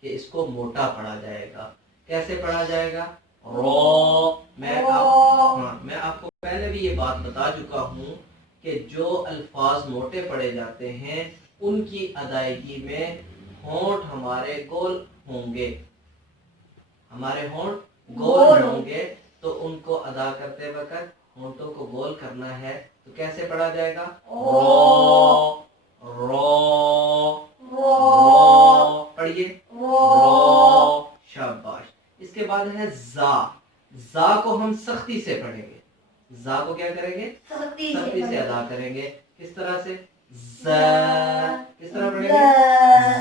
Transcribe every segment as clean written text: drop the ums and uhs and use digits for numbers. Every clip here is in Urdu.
کہ اس کو موٹا پڑھا جائے گا. کیسے پڑھا جائے گا؟ رو. میں آپ کو پہلے بھی یہ بات بتا چکا ہوں کہ جو الفاظ موٹے پڑھے جاتے ہیں ان کی ادائیگی میں ہونٹ ہمارے گول ہوں گے. ہمارے ہونٹ گول ہوں گے تو ان کو ادا کرتے وقت ہونٹوں کو گول کرنا ہے تو کیسے پڑھا جائے گا؟ رو. رو. رو. پڑھیے. رو. شاباش. اس کے بعد ہے زا. زا کو ہم سختی سے پڑھیں گے. زا کو کیا کریں گے؟ سختی سے ادا کریں گے. کس طرح سے؟ ز. کس طرح پڑھیں گے؟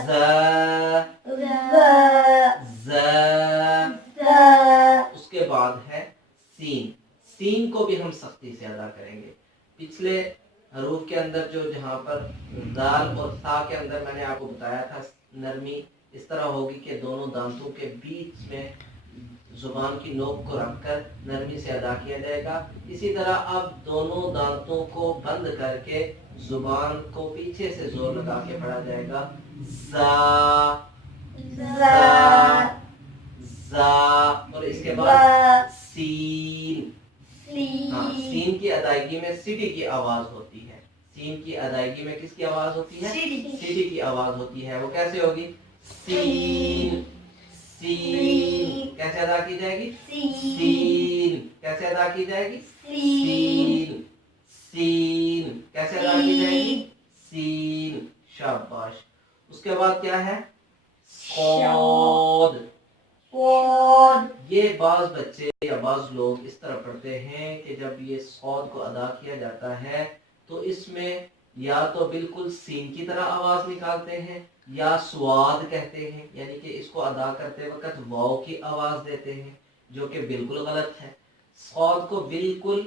ز. ز. اس کے بعد ہے سین. سین کو بھی ہم سختی سے ادا کریں گے. پچھلے حروف کے اندر جو جہاں پر دال اور تا کے اندر میں نے آپ کو بتایا تھا نرمی اس طرح ہوگی کہ دونوں دانتوں کے بیچ میں زبان کی نوک کو رکھ کر نرمی سے ادا کیا جائے گا. اسی طرح اب دونوں دانتوں کو بند کر کے زبان کو پیچھے سے زور لگا کے پڑھا جائے گا. زا. زا. زا. اور اس کے بعد سین. سین کی ادائیگی میں سیٹی کی آواز ہوتی ہے. سین کی ادائیگی میں کس کی آواز ہوتی ہے؟ سیٹی کی آواز ہوتی ہے. وہ کیسے ہوگی؟ سین. سین. کیسے ادا کی جائے گی؟ سین. کیسے ادا کی جائے گی؟ سین. سین. کیسے ادا کی جائے گی؟ سین. شاباش. اس کے بعد کیا ہے؟ صاد. یہ بعض بچے یا بعض لوگ اس طرح پڑھتے ہیں کہ جب یہ صاد کو ادا کیا جاتا ہے تو اس میں یا تو بالکل سین کی طرح آواز نکالتے ہیں یا سواد کہتے ہیں، یعنی کہ اس کو ادا کرتے وقت واو کی آواز دیتے ہیں، جو کہ بالکل غلط ہے. صاد کو بالکل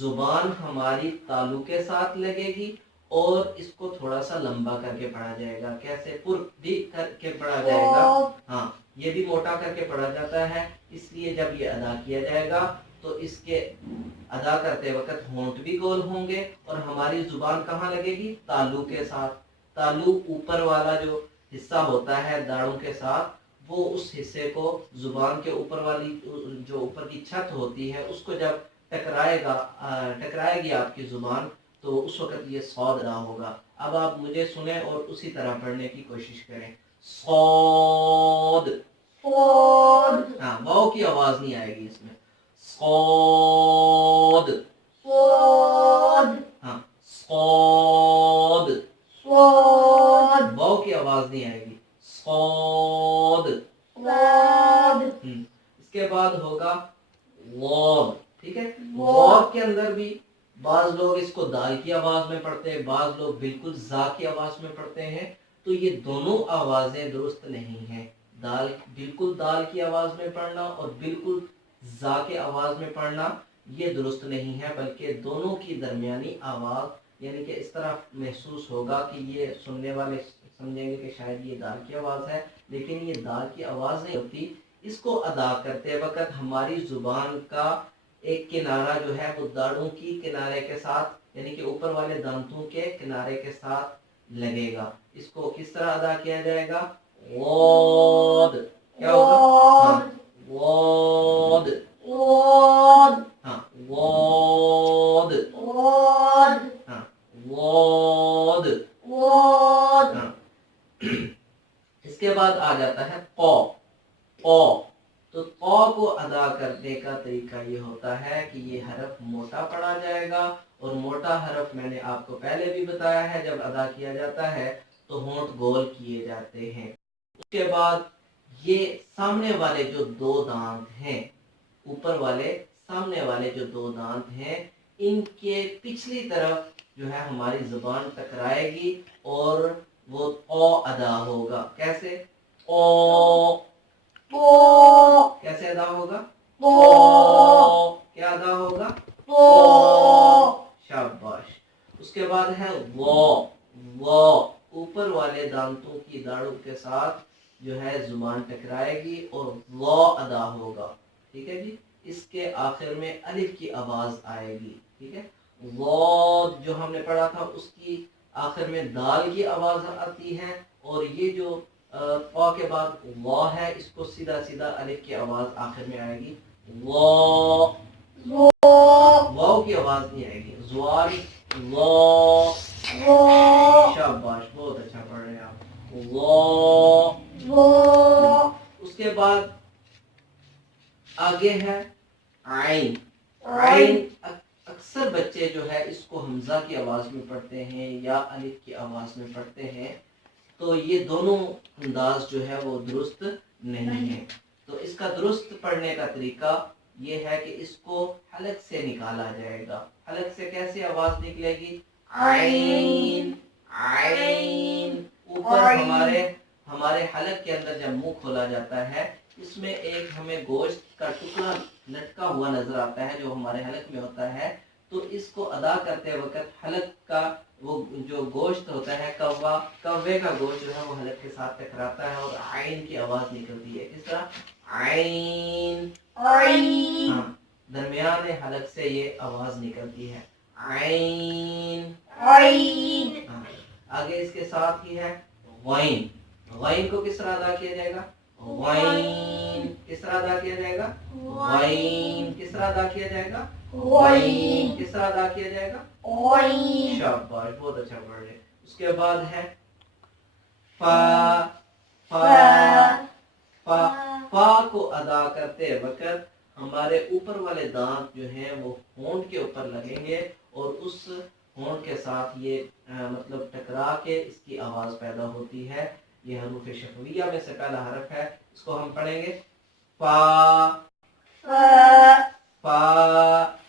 زبان ہماری تالو کے ساتھ لگے گی اور اس کو تھوڑا سا لمبا کر کے پڑھا جائے گا. کیسے؟ پر بھی کر کے پڑھا جائے گا. ہاں، یہ بھی موٹا کر کے پڑھا جاتا ہے. اس لیے جب یہ ادا کیا جائے گا تو اس کے ادا کرتے وقت ہونٹ بھی گول ہوں گے اور ہماری زبان کہاں لگے گی؟ تالو کے ساتھ. تالو اوپر والا جو حصہ ہوتا ہے داڑوں کے ساتھ، وہ اس حصے کو زبان کے اوپر والی جو اوپر کی چھت ہوتی ہے اس کو جب ٹکرائے گی آپ کی زبان تو اس وقت یہ صاد ادا ہوگا. اب آپ مجھے سنیں اور اسی طرح پڑھنے کی کوشش کریں. صاد. ہاں، واو کی آواز نہیں آئے گی اس میں. صاد. ہاں، صاد. واو کی آواز نہیں آئے گی. صاد. اس کے بعد ہوگا واب. ٹھیک ہے. واب کے اندر بھی بعض لوگ اس کو دال کی آواز میں پڑھتے ہیں، بعض لوگ بالکل زا کی آواز میں پڑھتے ہیں. تو یہ دونوں آوازیں درست نہیں ہیں. بالکل دال کی آواز میں پڑھنا اور بالکل زا کی آواز میں پڑھنا یہ درست نہیں ہے، بلکہ دونوں کی درمیانی آواز، یعنی کہ اس طرح محسوس ہوگا کہ یہ سننے والے سمجھیں گے کہ شاید یہ دال کی آواز ہے، لیکن یہ دال کی آواز نہیں ہوتی. اس کو ادا کرتے وقت ہماری زبان کا ایک کنارہ جو ہے وہ داڑوں کی کنارے کے ساتھ، یعنی کہ اوپر والے دانتوں کے کنارے کے ساتھ لگے گا. اس کو کس طرح ادا کیا جائے گا؟ واد. کیا ہوگا؟ ہاں، واد. ہاں، واد. ہاں، واد. ہاں. اس کے بعد آ جاتا ہے قو. قو. تو قو کو ادا کرنے کا طریقہ یہ ہوتا ہے کہ یہ حرف موٹا پڑھا جائے گا، اور موٹا حرف میں نے آپ کو پہلے بھی بتایا ہے جب ادا کیا جاتا ہے تو ہونٹ گول کیے جاتے ہیں. اس کے بعد یہ سامنے والے جو دو دانت ہیں، اوپر والے سامنے والے جو دو دانت ہیں، ان کے پچھلی طرف جو ہے ہماری زبان ٹکرائے گی اور وہ او ادا ہوگا. کیسے؟ او. کیسے ادا ہوگا؟ کیا ادا ہوگا؟ شاباش. اس کے بعد ہے وہ. اوپر والے دانتوں کی داڑوں کے ساتھ جو ہے زبان ٹکرائے گی اور وہ ادا ہوگا. ٹھیک ہے جی. اس کے آخر میں الف کی آواز آئے گی. ٹھیک ہے. وہ جو ہم نے پڑھا تھا اس کی آخر میں دال کی آواز آتی ہے، اور یہ جو پا کے بعد وا ہے، اس کو سیدھا سیدھا الف کی آواز آخر میں آئے گی، وا، واو کی آواز نہیں آئے گی، زوار وا، شاباش بہت اچھا پڑھ رہے ہیں آپ، وا، اس کے بعد آگے ہے عین، عین اکثر بچے جو ہے اس کو حمزہ کی آواز میں پڑھتے ہیں یا الف کی آواز میں پڑھتے ہیں، تو یہ دونوں انداز جو ہے وہ درست نہیں ہے۔ تو اس کا درست پڑھنے کا طریقہ یہ ہے کہ اس کو حلق سے نکالا جائے گا۔ حلق سے کیسے آواز نکلے گی؟ عین، عین، اوپر ہمارے حلق کے اندر جب منہ کھولا جاتا ہے، اس میں ایک ہمیں گوشت کا ٹکڑا لٹکا ہوا نظر آتا ہے جو ہمارے حلق میں ہوتا ہے، تو اس کو ادا کرتے وقت حلق کا وہ جو گوشت ہوتا ہے، کوے کا گوشت جو ہے وہ حلق کے ساتھ ٹکراتا ہے اور عین کی آواز نکلتی ہے۔ کس طرح؟ عین، ہاں، درمیان حلق سے یہ آواز نکلتی ہے، عین، ہاں۔ آگے اس کے ساتھ ہی ہے غین، غین کو کس طرح ادا کیا جائے گا؟ غین، کس طرح ادا کیا جائے گا؟ غین، کس طرح ادا کیا جائے گا؟ غین، کس طرح ادا کیا جائے گا؟ غین، شاباش بہت اچھا پڑھ رہے ہیں۔ اس کے بعد ہے فا، فا، فا، فا کو ادا کرتے وقت ہمارے اوپر والے دانت جو ہیں وہ ہونٹ کے اوپر لگیں گے اور اس ہونٹ کے ساتھ یہ مطلب ٹکرا کے اس کی آواز پیدا ہوتی ہے۔ یہ حروف شفویہ میں سے پہلا حرف ہے، اس کو ہم پڑھیں گے فا، فا،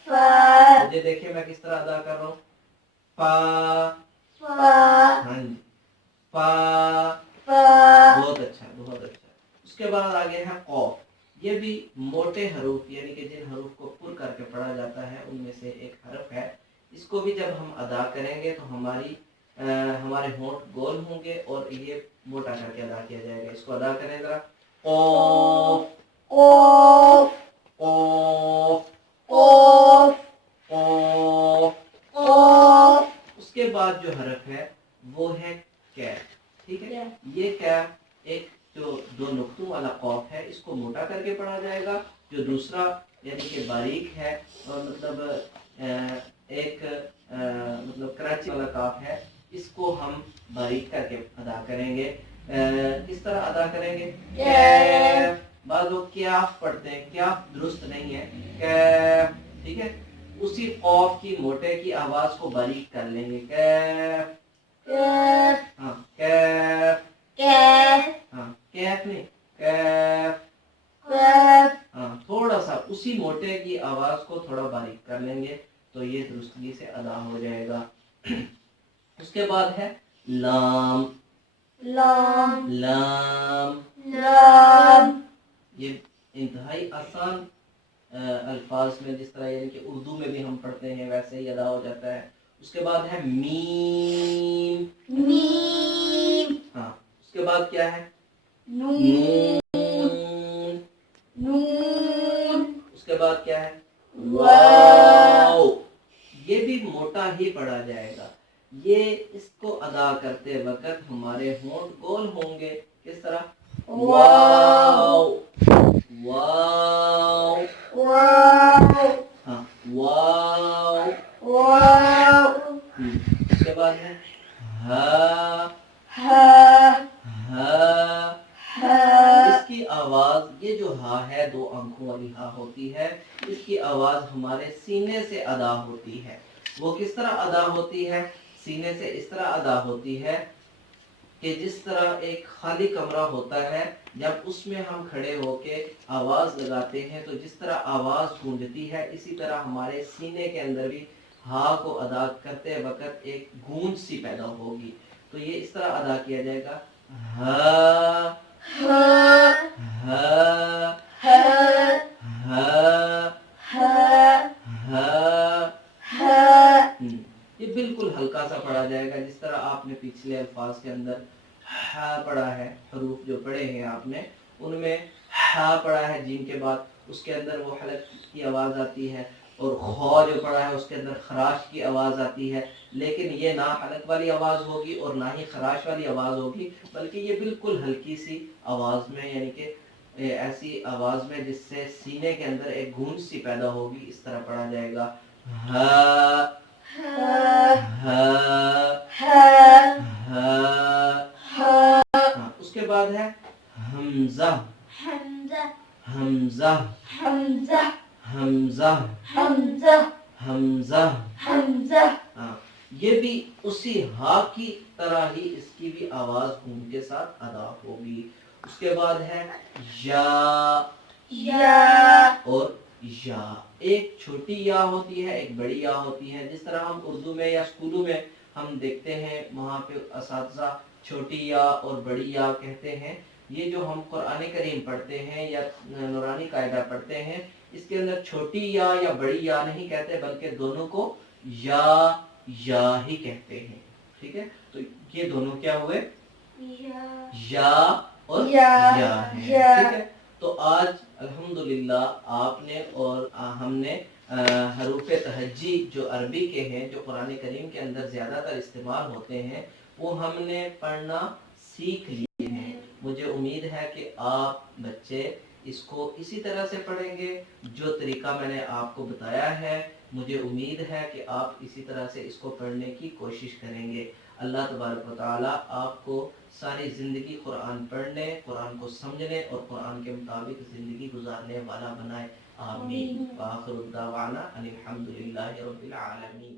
مجھے دیکھیں میں کس طرح ادا کر رہا ہوں، فا، ہاں جی، فا، بہت اچھا بہت اچھا۔ اس کے بعد آگے ہے قوف، یہ بھی موٹے حروف یعنی کہ جن حروف کو پر کر کے پڑھا جاتا ہے ان میں سے ایک حرف ہے۔ اس کو بھی جب ہم ادا کریں گے تو ہمارے ہونٹ گول ہوں گے اور یہ موٹا کر کے ادا کیا جائے گا۔ اس کو ادا کریں ذرا، قوف، قوف، قوف، قوف، قوف۔ اس کے بعد جو حرف ہے وہ ہے کیف، ٹھیک ہے؟ یہ کیف ایک جو دو نقطوں والا قوف ہے، اس کو موٹا کر کے پڑھا جائے گا۔ جو دوسرا یعنی کہ باریک ہے اور مطلب ایک مطلب کراچی والا کاف ہے، اس کو ہم باریک کر کے ادا کریں گے۔ کس طرح ادا کریں گے؟ کیف، بعض لوگ کیاف پڑھتے ہیں، کیاف درست نہیں ہے، کیف، ٹھیک ہے؟ اسی قوف کی موٹے کی آواز کو باریک کر لیں گے، کیف، ہاں، کیف، ہاں، کیف نہیں، کیف، ہاں، تھوڑا سا اسی موٹے کی آواز کو تھوڑا باریک کر لیں گے تو یہ درستگی سے ادا ہو جائے گا۔ اس کے بعد ہے لام، لام، یہ انتہائی آسان الفاظ میں جس طرح یعنی کہ اردو میں بھی ہم پڑھتے ہیں ویسے ہی ادا ہو جاتا ہے۔ اس کے بعد ہے میم، ہاں، اس کے بعد کیا ہے؟ نون، اس کے بعد کیا ہے؟ واو، یہ بھی موٹا ہی پڑھا جائے گا۔ یہ اس کو ادا کرتے وقت ہمارے ہونٹ گول ہوں گے، کس طرح؟ واو، واو، ہاں، واو، اس کے بعد ہے ہا، اس کی آواز، یہ جو ہا ہے دو آنکھوں والی ہا ہوتی ہے، اس کی آواز ہمارے سینے سے ادا ہوتی ہے۔ وہ کس طرح ادا ہوتی ہے؟ سینے سے اس طرح ادا ہوتی ہے کہ جس طرح ایک خالی کمرہ ہوتا ہے، جب اس میں ہم کھڑے ہو کے آواز لگاتے ہیں تو جس طرح آواز گونجتی ہے، اسی طرح ہمارے سینے کے اندر بھی ہا کو ادا کرتے وقت ایک گونج سی پیدا ہوگی۔ تو یہ اس طرح ادا کیا جائے گا، ہا، ہا، یہ بالکل ہلکا سا پڑھا جائے گا، جس طرح آپ نے پچھلے الفاظ کے اندر ہا پڑھا ہے، حروف جو پڑھے ہیں آپ نے ان میں ہا پڑھا ہے جیم کے بعد، اس کے اندر وہ حلق کی آواز آتی ہے، اور خو جو پڑھا ہے اس کے اندر خراش کی آواز آتی ہے، لیکن یہ نہ حلق والی آواز ہوگی اور نہ ہی خراش والی آواز ہوگی، بلکہ یہ بالکل ہلکی سی آواز میں، یعنی کہ ایسی آواز میں جس سے سینے کے اندر ایک گونج سی پیدا ہوگی، اس طرح پڑھا جائے گا ہا ہا ہا۔ اس کے بعد ہے حمزہ حمزہ حمزہ حمزہ۔ یہ بھی اسی ہا کی طرح ہی اس کی بھی آواز گونج کے ساتھ ادا ہوگی۔ اس کے بعد ہے یا اور یا، ایک چھوٹی یا ہوتی ہے، ایک بڑی یا ہوتی ہے، جس طرح ہم اردو میں یا اسکولوں میں ہم دیکھتے ہیں وہاں پہ اساتذہ چھوٹی یا اور بڑی یا کہتے ہیں۔ یہ جو ہم قرآن کریم پڑھتے ہیں یا نورانی قاعدہ پڑھتے ہیں، اس کے اندر چھوٹی یا بڑی یا نہیں کہتے، بلکہ دونوں کو یا ہی کہتے ہیں، ٹھیک ہے؟ تو یہ دونوں کیا ہوئے؟ یا اور یا ہیں، ٹھیک ہے؟ تو آج الحمدللہ آپ نے اور ہم نے حروف تہجی جو عربی کے ہیں، جو قرآن کریم کے اندر زیادہ تر استعمال ہوتے ہیں، وہ ہم نے پڑھنا سیکھ لیے ہیں۔ مجھے امید ہے کہ آپ بچے اس کو اسی طرح سے پڑھیں گے جو طریقہ میں نے آپ کو بتایا ہے۔ مجھے امید ہے کہ آپ اسی طرح سے اس کو پڑھنے کی کوشش کریں گے۔ اللہ تبارک و تعالیٰ آپ کو ساری زندگی قرآن پڑھنے، قرآن کو سمجھنے اور قرآن کے مطابق زندگی گزارنے والا بنائے، آمین۔ وآخر الدعوانا ان الحمد للہ رب العالمین۔